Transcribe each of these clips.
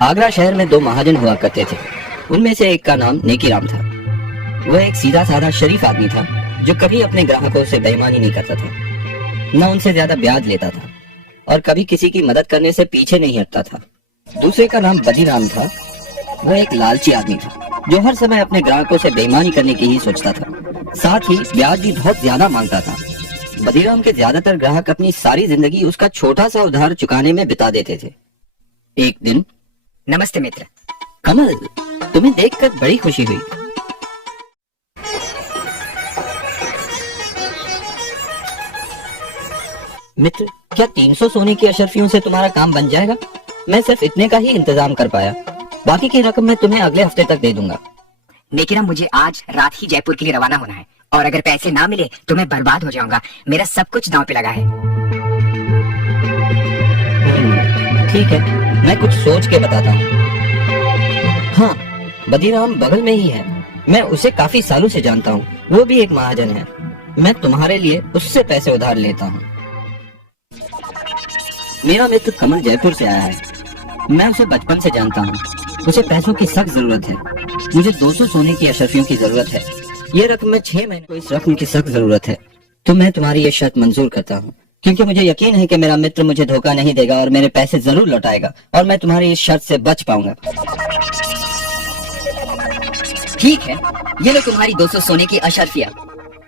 आगरा शहर में दो महाजन हुआ करते थे। उनमें से एक का नाम नेकीराम था। वह एक सीधा साधा शरीफ आदमी था जो कभी अपने ग्राहकों से बेईमानी नहीं करता था, न उनसे ज्यादा ब्याज लेता था और कभी किसी की मदद करने से पीछे नहीं हटता था। दूसरे का नाम बदीराम था। वह एक लालची आदमी था जो हर समय अपने ग्राहकों से बेईमानी करने की ही सोचता था, साथ ही ब्याज भी बहुत ज्यादा मांगता था। बदीराम के ज्यादातर ग्राहक अपनी सारी जिंदगी उसका छोटा सा उधार चुकाने में बिता देते थे। एक दिन, नमस्ते मित्र। कमल, तुम्हें देखकर बड़ी खुशी हुई। मित्र, क्या 300 सोने की अशर्फियों से तुम्हारा काम बन जाएगा? मैं सिर्फ इतने का ही इंतजाम कर पाया, बाकी की रकम मैं तुम्हें अगले हफ्ते तक दे दूंगा। नेकीराम, मुझे आज रात ही जयपुर के लिए रवाना होना है और अगर पैसे ना मिले तो मैं बर्बाद हो जाऊंगा। मेरा सब कुछ दांव पे लगा है। ठीक है, मैं कुछ सोच के बताता हूँ। हाँ, बदीराम बगल में ही है। मैं उसे काफी सालों से जानता हूँ। वो भी एक महाजन है। मैं तुम्हारे लिए उससे पैसे उधार लेता हूँ। मेरा मित्र कमल जयपुर से आया है। मैं उसे बचपन से जानता हूँ। उसे पैसों की सख्त जरूरत है। मुझे 200 सोने की अशर्फियों की जरूरत है। ये रकम में 6 महीने को इस रकम की सख्त जरूरत है। तो मैं तुम्हारी ये शर्त मंजूर करता हूँ, क्योंकि मुझे यकीन है कि मेरा मित्र मुझे धोखा नहीं देगा और मेरे पैसे जरूर लौटाएगा और मैं तुम्हारी इस शर्त से बच पाऊंगा। ठीक है, ये लो तुम्हारी 200 सोने की अशर्फिया।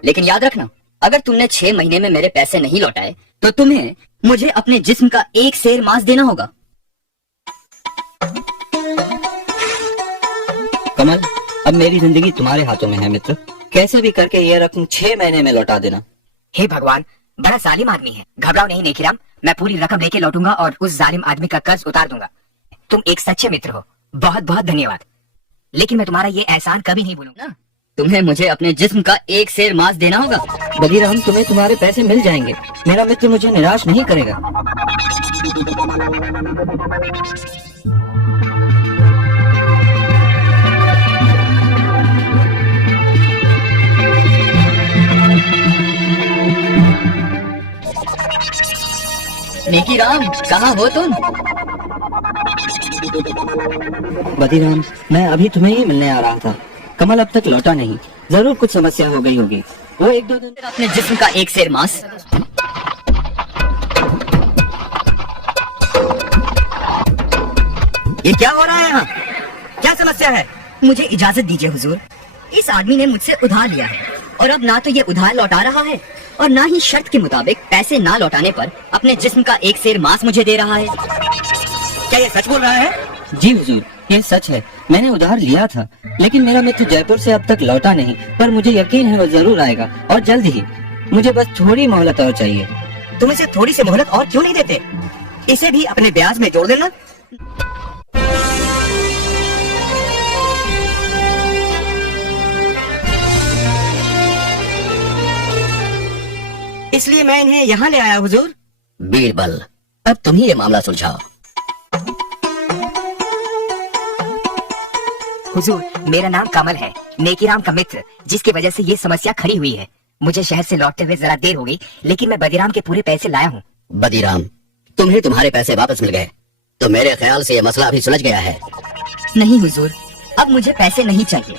लेकिन याद रखना, अगर तुमने 6 महीने में मेरे पैसे नहीं लौटाए तो तुम्हें मुझे अपने जिस्म का एक सेर मांस देना होगा। कमल, अब मेरी जिंदगी तुम्हारे हाथों में है मित्र। कैसे भी करके ये रकम 6 महीने में लौटा देना। हे भगवान, बड़ा जालिम आदमी है। घबराओ नहीं नेकीराम, मैं पूरी रकम लेके लौटूंगा और उस जालिम आदमी का कर्ज उतार दूंगा। तुम एक सच्चे मित्र हो, बहुत बहुत धन्यवाद। लेकिन मैं तुम्हारा ये एहसान कभी नहीं भूलूंगा। तुम्हें मुझे अपने जिस्म का एक सेर मांस देना होगा। बदीराम, तुम्हें तुम्हारे पैसे मिल जाएंगे। मेरा मित्र मुझे निराश नहीं करेगा। नेकीराम, कहाँ हो तुम? बदीराम, मैं अभी तुम्हें ही मिलने आ रहा था। कमल अब तक लौटा नहीं। जरूर कुछ समस्या हो गई होगी। वो 1-2 दिन अपने जिस्म का एक सेर मांस। ये क्या हो रहा है यहाँ? क्या समस्या है? मुझे इजाजत दीजिए हुजूर। इस आदमी ने मुझसे उधार लिया है और अब ना तो ये उधार लौटा रहा है और ना ही शर्त के मुताबिक पैसे ना लौटाने पर अपने जिस्म का एक सेर मांस मुझे दे रहा है। क्या ये सच बोल रहा है? जी हुजूर, ये सच है। मैंने उधार लिया था, लेकिन मेरा मित्र जयपुर से अब तक लौटा नहीं, पर मुझे यकीन है वो जरूर आएगा और जल्द ही। मुझे बस थोड़ी मोहलत और चाहिए। तुम इसे थोड़ी सी मोहलत और क्यों नहीं देते? इसे भी अपने ब्याज में जोड़ देना। इसलिए मैं इन्हें यहाँ ले आया हुजूर। बीरबल, अब तुम ही ये मामला सुलझाओ। हुजूर, मेरा नाम कमल है, नेकीराम का मित्र, जिसकी वजह से ये समस्या खड़ी हुई है। मुझे शहर से लौटते हुए जरा देर हो गई, लेकिन मैं बदीराम के पूरे पैसे लाया हूँ। बदीराम, तुम्हें तुम्हारे पैसे वापस मिल गए, तो मेरे ख्याल से ये मसला अभी सुलझ गया है। नहीं हुजूर, अब मुझे पैसे नहीं चाहिए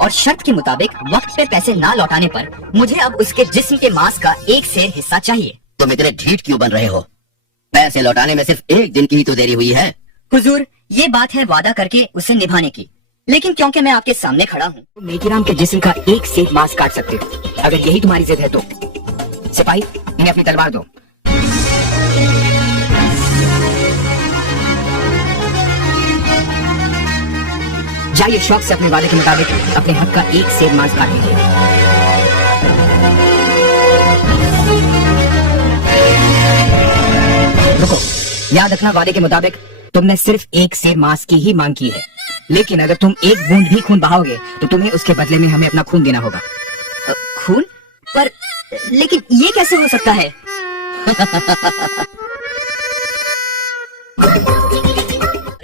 और शर्त के मुताबिक वक्त पे पैसे ना लौटाने पर मुझे अब उसके जिस्म के मांस का एक सेर हिस्सा चाहिए। तुम इतने ढीठ क्यों बन रहे हो? पैसे लौटाने में सिर्फ 1 दिन की ही तो देरी हुई है। हुजूर, ये बात है वादा करके उसे निभाने की, लेकिन क्योंकि मैं आपके सामने खड़ा हूँ, नेकीराम के जिस्म का एक सेर मांस काट सकते हो। अगर यही तुम्हारी जिद है तो सिपाही, इन्हें अपनी तलवार दो। जाइए शौक से अपने वादे के मुताबिक अपने हक का एक सेर मांस काट लीजिए। रुको, याद रखना, वादे के मुताबिक तुमने सिर्फ एक सेर मांस की ही मांग की है, लेकिन अगर तुम एक बूंद भी खून बहाओगे तो तुम्हें उसके बदले में हमें अपना खून देना होगा। खून? पर लेकिन ये कैसे हो सकता है?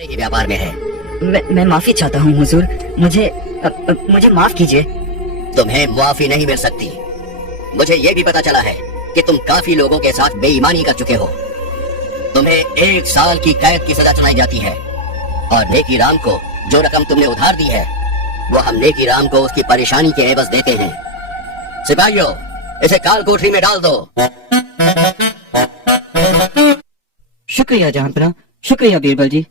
ये व्यापार में है। मैं माफी चाहता हूँ हुजूर, मुझे माफ कीजिए। तुम्हें माफी नहीं मिल सकती। मुझे ये भी पता चला है कि तुम काफी लोगों के साथ बेईमानी कर चुके हो। तुम्हें 1 साल की कैद की सजा सुनाई जाती है। और नेकी राम को जो रकम तुमने उधार दी है वो हम नेकी राम को उसकी परेशानी के एवज देते हैं। सिपाहियों, इसे काल कोठरी में डाल दो। शुक्रिया जहांपना, शुक्रिया बीरबल जी।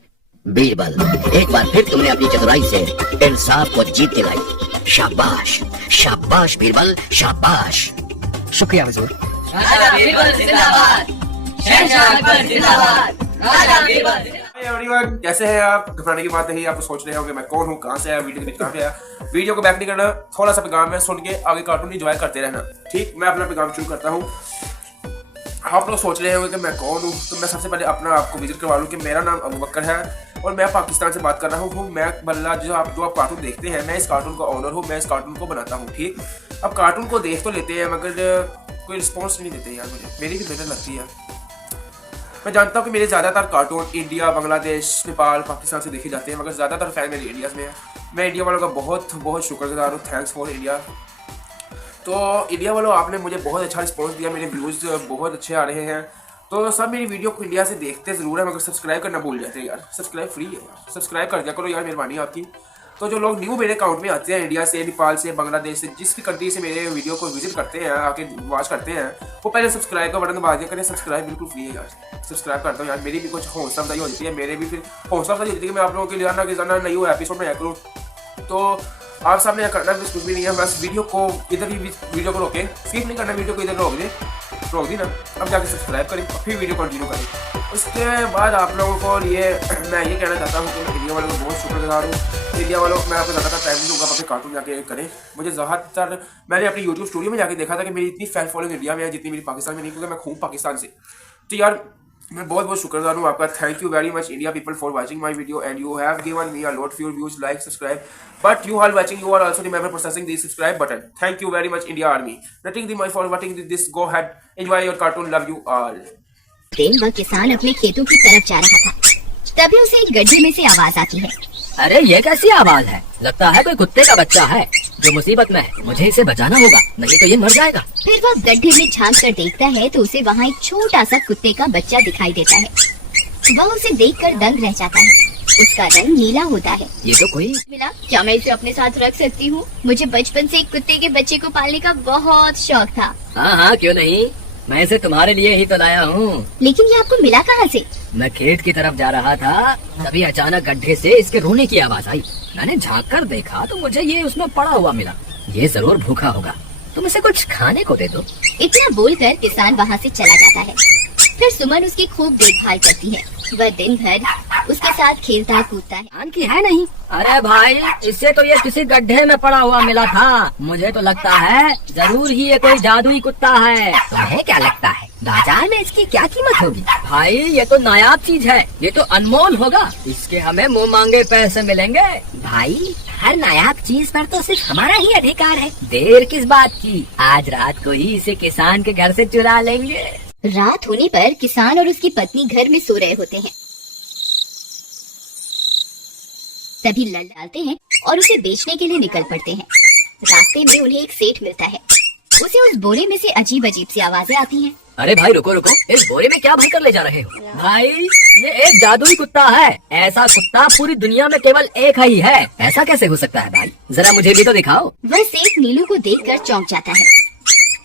बीरबल, एक बार फिर तुमने अपनी चतुराई से इंसाफ को जीत दिलाई। शाबाश, शाबाश बीरबल, शाबाश। शुक्रिया हुजूर। राजा बीरबल जिंदाबाद, शहंशाह अकबर जिंदाबाद, राजा बीरबल। एवरीवन, कैसे हैं आप? घबराने की बात नहीं, आप तो सोच रहे होंगे मैं कौन हूँ, कहाँ से आया, वीडियो के कहाँ से आया। वीडियो को बैक नहीं करना, थोड़ा सा पैगाम है, सुन के आगे कार्टून एंजॉय करते रहना। ठीक, मैं अपना पैगाम शुरू करता हूँ। आप लोग सोच रहे होंगे कि मैं कौन हूँ, तो मैं सबसे पहले अपना आपको विजिट करवा लूँ कि मेरा नाम अबू बकर है और मैं पाकिस्तान से बात कर रहा हूँ। मैं बल्ला जो आप कार्टून देखते हैं, मैं इस कार्टून का ओनर हूँ, मैं इस कार्टून को बनाता हूँ। ठीक, अब कार्टून को देख तो लेते हैं मगर कोई रिस्पॉन्स नहीं देते यार, मुझे मेरी भी नजर लगती है। मैं जानता हूँ कि मेरे ज़्यादातर कार्टून इंडिया, बांग्लादेश, नेपाल, पाकिस्तान से देखे जाते हैं, मगर ज़्यादातर फैन मेरे इंडिया में है। मैं इंडिया वालों का बहुत बहुत शुक्रगुजार हूँ। Thanks for India. तो इंडिया वालों, आपने मुझे बहुत अच्छा रिस्पॉन्स दिया, मेरे व्यूज़ बहुत अच्छे आ रहे हैं। तो सब मेरी वीडियो को इंडिया से देखते ज़रूर है, मगर सब्सक्राइब करना भूल जाते हैं यार। सब्सक्राइब फ्री है यार, सब्सक्राइब कर दिया करो यार, मेहरबानी आपकी। तो जो लोग न्यू मेरे अकाउंट में आते हैं, इंडिया से, नेपाल से, बांग्लादेश से, जिस भी कंट्री से मेरे वीडियो को विजिट करते हैं, आके वॉच करते हैं, वो पहले सब्सक्राइब का बटन दबा दिया करें। सब्सक्राइब बिल्कुल फ्री है यार, सब्सक्राइब करता हूँ यार। मेरी भी कुछ हौसला अफजाई हो जाती है, मेरे भी फिर हौसला अफजाई होती है कि मैं आप लोगों के लिए ना कि नई हो एपिसोड में आया करूँ। तो आप सामने करना कुछ भी नहीं है, बस वीडियो को इधर ही वीडियो को रोके, स्किप नहीं करना, वीडियो को इधर रोक दी ना। अब जाके सब्सक्राइब करें और फिर वीडियो कंटिन्यू करें। उसके बाद आप लोगों को मैं ये कहना चाहता हूँ कि मैं इंडिया वालों को बहुत शुक्रगुजार हूँ। इंडिया वालों मैं आपको ज़्यादातर टाइम दूँगा, अपने कार्टून जाके करें। मुझे ज़्यादातर मैंने अपनी यूट्यूब स्टूडियो में जाके देखा था कि मेरी इतनी फैन फॉलोइंग इंडिया में है जितनी मेरी पाकिस्तान में नहीं, क्योंकि मैं हूँ पाकिस्तान से। तो यार मैं बहुत बहुत शुक्रगुजार हूँ आपका। Thank you very much India people for watching my video and you have given me a lot of your views, like, subscribe, but you are watching, you are also remember processing the subscribe button. Thank you very much India Army. Nothing the my for watching this. Go ahead, enjoy your cartoon. Love you all. दिन वह किसान अपने खेतों की तरफ जा रहा था, तभी उसे एक गड्ढे में से आवाज आती है। अरे ये कैसी आवाज है? लगता है कोई कुत्ते का बच्चा है जो मुसीबत में है। मुझे इसे बचाना होगा, नहीं तो ये मर जाएगा। फिर वह गड्ढे में झांक कर देखता है तो उसे वहाँ एक छोटा सा कुत्ते का बच्चा दिखाई देता है। वह उसे देखकर दंग रह जाता है। उसका रंग नीला होता है। ये तो कोई मिला, क्या मैं इसे अपने साथ रख सकती हूँ? मुझे बचपन से एक कुत्ते के बच्चे को पालने का बहुत शौक था। हाँ हाँ, क्यों नहीं, मैं इसे तुम्हारे लिए ही तो लाया हूँ। लेकिन ये आपको मिला कहाँ से? मैं खेत की तरफ जा रहा था, तभी अचानक गड्ढे से इसके रोने की आवाज आई। मैंने झांक कर देखा तो मुझे ये उसमें पड़ा हुआ मिला। ये जरूर भूखा होगा, तुम इसे कुछ खाने को दे दो। इतना बोलकर किसान वहाँ से चला जाता है। फिर सुमन उसकी खूब देखभाल करती है। वह दिन भर उसके साथ खेलता कूदता है। आन की है नहीं? अरे भाई, इससे तो ये किसी गड्ढे में पड़ा हुआ मिला था। मुझे तो लगता है जरूर ही ये कोई जादुई कुत्ता है। तुम्हें क्या लगता है बाजार में इसकी क्या कीमत होगी? भाई ये तो नायाब चीज है, ये तो अनमोल होगा। इसके हमें मुंह मांगे पैसे मिलेंगे। भाई हर नायाब चीज पर तो सिर्फ हमारा ही अधिकार है। देर किस बात की, आज रात को ही इसे किसान के घर से चुरा लेंगे। रात होने पर किसान और उसकी पत्नी घर में सो रहे होते हैं। तभी लड़ डालते हैं और उसे बेचने के लिए निकल पड़ते हैं। रास्ते में उन्हें एक सेठ मिलता है। उसे उस बोरे में से अजीब अजीब सी आवाजें आती हैं। अरे भाई रुको रुको, इस बोरे में क्या भरकर ले जा रहे हो? भाई ये एक जादुई कुत्ता है। ऐसा कुत्ता पूरी दुनिया में केवल एक ही है। ऐसा कैसे हो सकता है भाई? जरा मुझे भी तो दिखाओ। वह सेठ नीलू को देखकर चौंक जाता है।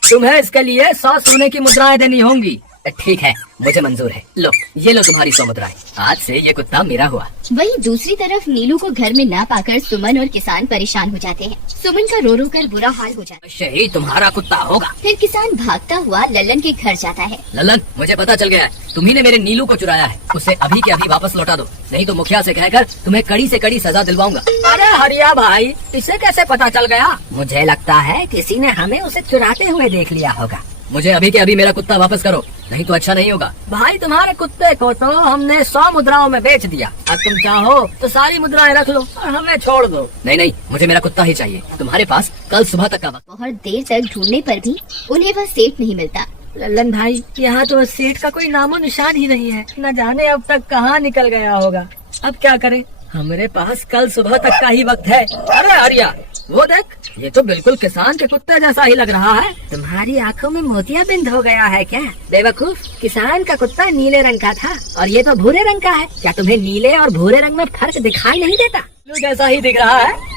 तुम्हें इसके लिए 100 सोने की मुद्राएं देनी होंगी। ठीक है, मुझे मंजूर है। लो, ये लो तुम्हारी 100 मुद्राएं। आज से ये कुत्ता मेरा हुआ। वहीं दूसरी तरफ नीलू को घर में ना पाकर सुमन और किसान परेशान हो जाते हैं। सुमन का रो रो कर बुरा हाल हो जाता है। शहीद तुम्हारा कुत्ता होगा। फिर किसान भागता हुआ लल्लन के घर जाता है। लल्लन, मुझे पता चल गया है, तुम्ही ने मेरे नीलू को चुराया है। उसे अभी के अभी वापस लौटा दो, नहीं तो मुखिया से कहकर तुम्हें कड़ी से कड़ी सजा दिलवाऊंगा। अरे हरिया भाई, इसे कैसे पता चल गया? मुझे लगता है किसी ने हमें उसे चुराते हुए देख लिया होगा। मुझे अभी के अभी मेरा कुत्ता वापस करो, नहीं तो अच्छा नहीं होगा। भाई तुम्हारे कुत्ते को तो हमने 100 मुद्राओं में बेच दिया। अब तुम चाहो तो सारी मुद्राएं रख लो और हमें छोड़ दो। नहीं नहीं, मुझे मेरा कुत्ता ही चाहिए। तुम्हारे पास कल सुबह तक का वक्त। बहुत देर तक ढूंढने पर भी उन्हें वह सेठ नहीं मिलता। लल्लन भाई, यहाँ तो सेठ का कोई नामो निशान ही नहीं है। न जाने अब तक कहाँ निकल गया होगा। अब क्या करें? हमारे पास कल सुबह तक का ही वक्त है। अरे हरिया, वो देख, ये तो बिल्कुल किसान के कुत्ते जैसा ही लग रहा है। तुम्हारी आंखों में मोतियाबिंद हो गया है क्या? बेवकूफ, किसान का कुत्ता नीले रंग का था और ये तो भूरे रंग का है। क्या तुम्हें नीले और भूरे रंग में फर्क दिखाई नहीं देता? लोग ऐसा ही दिख रहा है।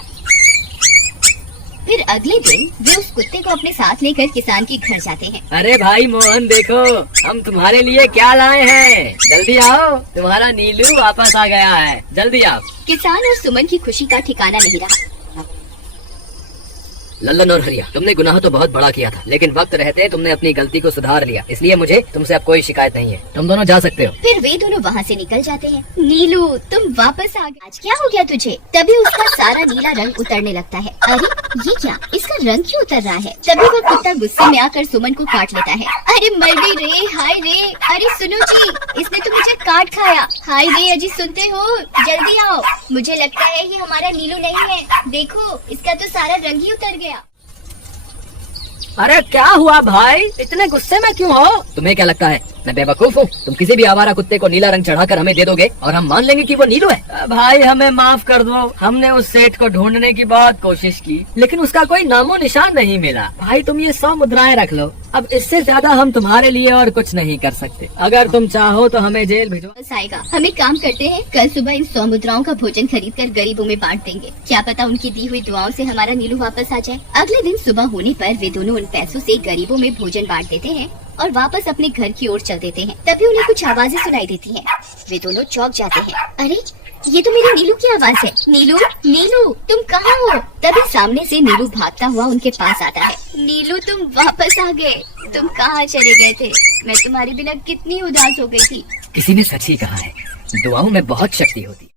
फिर अगले दिन वे उस कुत्ते को अपने साथ लेकर किसान के घर जाते हैं। अरे भाई मोहन, देखो हम तुम्हारे लिए क्या लाए हैं। जल्दी आओ, तुम्हारा नीलू वापस आ गया है। जल्दी आओ। किसान और सुमन की खुशी का ठिकाना नहीं रहा। लल्लन और हरिया, तुमने गुनाह तो बहुत बड़ा किया था, लेकिन वक्त रहते तुमने अपनी गलती को सुधार लिया, इसलिए मुझे तुमसे अब कोई शिकायत नहीं है। तुम दोनों जा सकते हो। फिर वे दोनों वहाँ से निकल जाते हैं। नीलू, तुम वापस आ गए। आज क्या हो गया तुझे? तभी उसका सारा नीला रंग उतरने लगता है। अरे ये क्या, इसका रंग क्यों उतर रहा है? तभी वह कुत्ता गुस्से में आकर सुमन को काट लेता है। अरे मर गई रे, हाय रे। अरे सुनो जी, इसने तो मुझे काट खाया। हाय रे अजी, सुनते हो? जल्दी आओ। मुझे लगता है ये हमारा नीलू नहीं है। देखो, इसका तो सारा रंग ही उतर गया। अरे क्या हुआ भाई, इतने गुस्से में क्यों हो? तुम्हें क्या लगता है मैं बेवकूफ हूँ? तुम किसी भी आवारा कुत्ते को नीला रंग चढ़ाकर हमें दे दोगे और हम मान लेंगे कि वो नीलू है। भाई हमें माफ कर दो, हमने उस सेठ को ढूंढने की बहुत कोशिश की, लेकिन उसका कोई नामो निशान नहीं मिला। भाई तुम ये 100 मुद्राएं रख लो, अब इससे ज्यादा हम तुम्हारे लिए और कुछ नहीं कर सकते। अगर तुम चाहो तो हमें जेल भिजवा। बस आएगा। हम एक काम करते हैं, कल सुबह इन 100 मुद्राओं का भोजन खरीद कर गरीबों में बांट देंगे। क्या पता उनकी दी हुई दुआओं से हमारा नीलू वापस आ जाए। अगले दिन सुबह होने पर वे दोनों उन पैसों से गरीबों में भोजन बांट देते हैं और वापस अपने घर की ओर चल देते हैं। तभी उन्हें कुछ आवाजें सुनाई देती हैं। वे दोनों चौंक जाते हैं। अरे ये तो मेरे नीलू की आवाज है। नीलू, नीलू तुम कहाँ हो? तभी सामने से नीलू भागता हुआ उनके पास आता है। नीलू तुम वापस आ गए। तुम कहाँ चले गए थे? मैं तुम्हारे बिना कितनी उदास हो गई थी। किसी ने सच ही कहा है, दुआओं में बहुत शक्ति होती है।